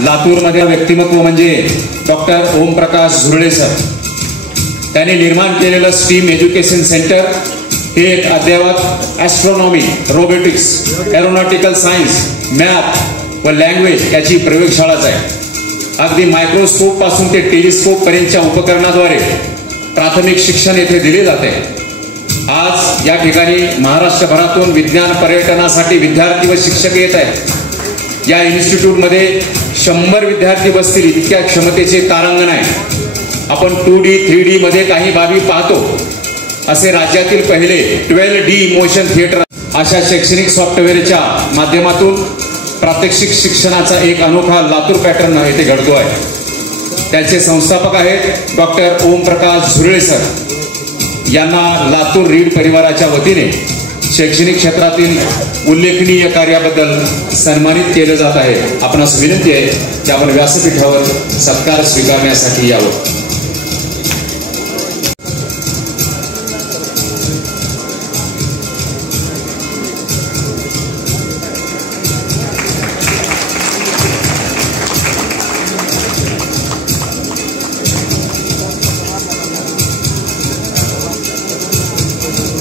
लातूरमध्ये व्यक्तिमत्व म्हणजे डॉक्टर ओमप्रकाश झुरळे सर। त्यांनी निर्माण केलेलं स्टीम एज्युकेशन सेंटर हे एक अद्ययावत astronomy, robotics, aeronautical science, math व लँग्वेज याची प्रयोगशाळाच आहे। अगदी मायक्रोस्कोप पासून ते टेलिस्कोप पर्यंतच्या उपकरणाद्वारे प्राथमिक शिक्षण येथे दिले जाते। आज या ठिकाणी महाराष्ट्रभरातून विज्ञान पर्यटनासाठी विद्यार्थी व शिक्षक येत आहेत। या इन्स्टिट्यूटमध्ये 100 विद्यार्थी बसतील इतक्या क्षमतेचे तारांगण आहे। आपण 2D 3D मध्ये काही बाबी पाहतो असे राज्यातील पहिले 12D मोशन थिएटर अशा शैक्षणिक सॉफ्टवेअरच्या माध्यमातून प्रात्यक्षिक शिक्षणाचा एक अनोखा लातूर पॅटर्न येथे घडतो आहे। त्याचे संस्थापक आहेत डॉक्टर ओमप्रकाश झुरळे सर। यांना लातूर रीड परिवाराच्या वतीने शैक्षणिक क्षेत्रातील उल्लेखनीय कार्याबद्दल सन्मानित केले जात आहे। आपणास विनंती आहे की आपण व्यासपीठावर सत्कार स्वीकारण्यासाठी यावं।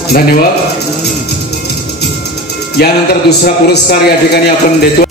धन्यवाद। यानंतर दुसरा पुरस्कार या ठिकाणी आपण देतो।